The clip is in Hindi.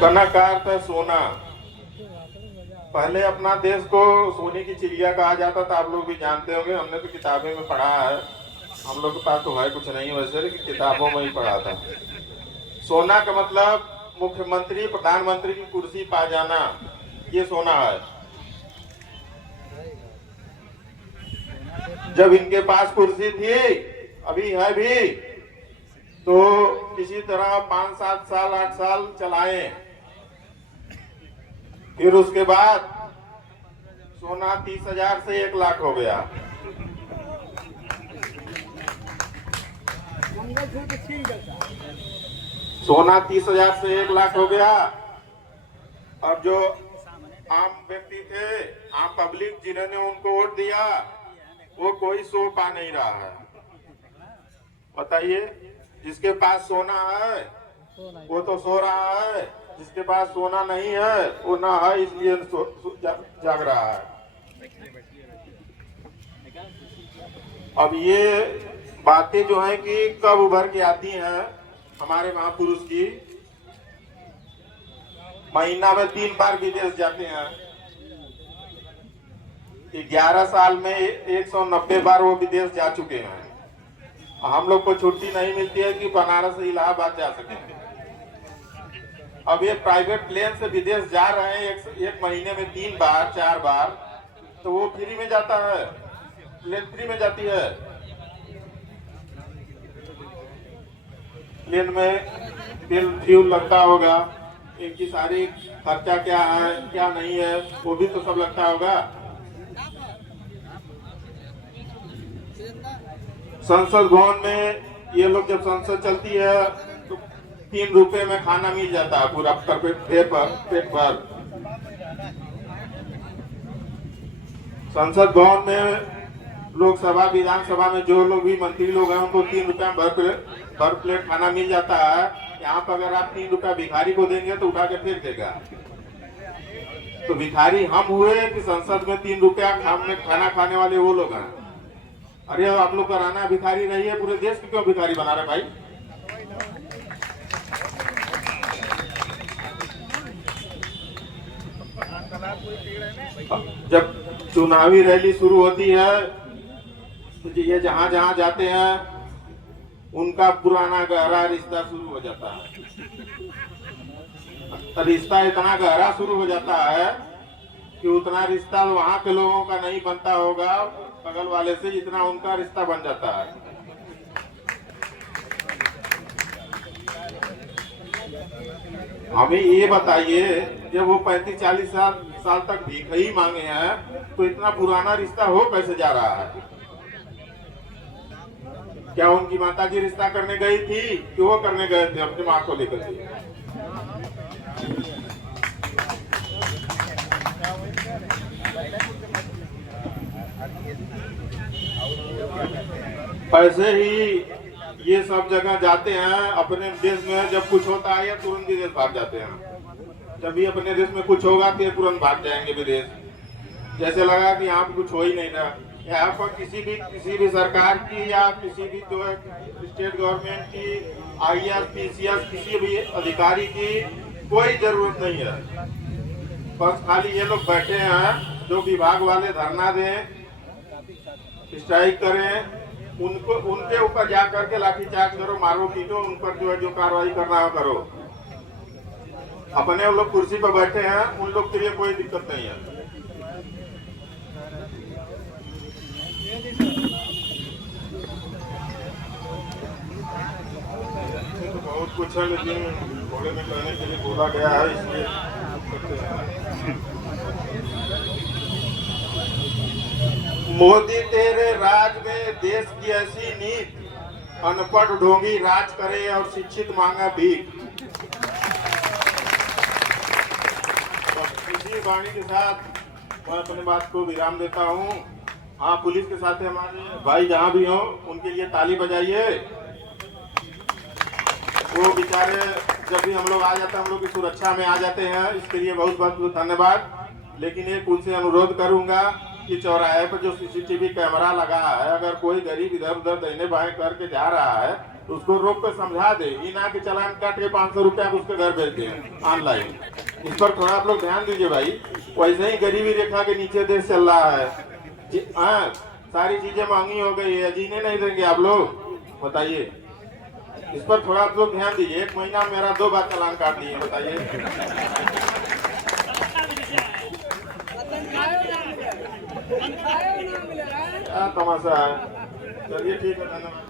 कनक का अर्थ है सोना। पहले अपना देश को सोने की चिड़िया कहा जाता था, आप लोग भी जानते होंगे, हमने तो किताबें में पढ़ा है। हम लोग के पास तो है कुछ नहीं वैसे, लेकिन किताबों में ही पढ़ा था। सोना का मतलब मुख्यमंत्री प्रधानमंत्री की कुर्सी पा जाना, ये सोना है। जब इनके पास कुर्सी थी, अभी है भी, तो किसी तरह 5-7 साल 8 साल चलाए, फिर उसके बाद सोना 30,000 से 1 लाख हो गया। सोना 30,000 से 1 लाख हो गया। अब जो आम व्यक्ति थे, आम पब्लिक जिन्होंने उनको वोट दिया, वो कोई सो पा नहीं रहा है। बताइए, जिसके पास सोना है वो तो सो रहा है, जिसके पास सोना नहीं है वो ना है, इसलिए जाग रहा है। अब ये बातें जो है कि कब उभर के आती हैं हमारे महापुरुष की, महीना में 3 बार विदेश जाते हैं। 11 साल में 190 बार वो विदेश जा चुके हैं। हम लोग को छुट्टी नहीं मिलती है कि बनारस से इलाहाबाद जा सकेंगे। अब ये प्राइवेट प्लेन से विदेश जा रहे हैं एक महीने में 3 बार 4 बार, तो वो फ्री में जाता है, प्लेन फ्री में जाती है। प्लेन में तेल फ्यूल लगता होगा, इनकी सारी खर्चा क्या है क्या नहीं है वो भी तो सब लगता होगा। संसद भवन में ये लोग जब संसद चलती है तो 3 रुपए में खाना मिल जाता है पूरा पेट भर। संसद भवन में लोकसभा विधानसभा में जो लोग भी मंत्री लोग हैं उनको 3 रुपया भर प्लेट खाना मिल जाता है। यहाँ पर अगर आप 3 रुपया भिखारी को देंगे तो उठा के फेंक देगा। तो भिखारी हम हुए कि संसद में 3 रुपया खाना खाने वाले वो लोग हैं। अरे आप लोग का राना भिखारी नहीं है, पूरे देश को क्यों भिखारी बना रहे भाई? जब चुनावी रैली शुरू होती है तो ये जहां जहां जाते हैं उनका पुराना गहरा रिश्ता शुरू हो जाता है। रिश्ता इतना गहरा शुरू हो जाता है कि उतना रिश्ता वहां के लोगों का नहीं बनता होगा बगल वाले से, जितना उनका रिश्ता बन जाता है। हमें ये बताइए, जब वो 35-40 साल तक भीख ही मांगे हैं तो इतना पुराना रिश्ता हो कैसे जा रहा है? क्या उनकी माता जी रिश्ता करने गई थी कि वो करने गए थे अपनी माँ को लेकर के? ऐसे ही ये सब जगह जाते हैं अपने देश में, जब कुछ होता है या तुरंत विदेश भाग जाते हैं। जब भी अपने देश में कुछ होगा तो तुरंत भाग जाएंगे विदेश, जैसे लगा कि यहाँ पे कुछ हो ही नहीं रहा। यहाँ पर किसी भी सरकार की या किसी भी जो है स्टेट गवर्नमेंट की, IAS PCS किसी भी अधिकारी की कोई जरूरत नहीं है। बस खाली ये लोग बैठे हैं, जो विभाग वाले धरना दें, स्ट्राइक करें, उनके ऊपर जा करके लाठीचार्ज करो, मारो पीटो, उन पर जो है जो कार्रवाई करना है करो। अपने लोग कुर्सी पर बैठे हैं, उन लोग के लिए कोई दिक्कत नहीं है। तो बहुत कुछ है, लेकिन थोड़े में कहने के लिए बोला गया है, इसलिए मोदी तेरे राज में देश की ऐसी नीति, अनपढ़ ढोंगी राज करे और शिक्षित मांगा भीख। इसी वाणी के साथ मैं अपने बात को विराम देता हूँ। हाँ, पुलिस के साथ हमारे भाई जहाँ भी हो उनके लिए ताली बजाइए। वो बेचारे जब भी हम लोग आ जाते हैं, हम लोग की सुरक्षा में आ जाते हैं, इसके लिए बहुत बहुत धन्यवाद। लेकिन एक उनसे अनुरोध करूंगा कि चौराहे पर जो CCTV कैमरा लगा है, अगर कोई गरीब इधर उधर दाहिने बाएं करके जा रहा है तो उसको रोक कर समझा दे, ये ना कि चालान काट के 500 रुपया आप उसके घर भेज दें ऑनलाइन। इस पर थोड़ा आप लोग ध्यान दीजिए भाई। वैसे ही गरीबी रेखा के नीचे देश चल रहा है। हाँ, सारी चीजें महंगी हो गई है, जीने नहीं देंगे आप लोग, बताइए। इस पर थोड़ा आप लोग ध्यान दीजिए। 1 महीना मेरा 2 बार चालान काट दिए, बताइए। क्या तमाशा है। चलिए ठीक है, धन्यवाद।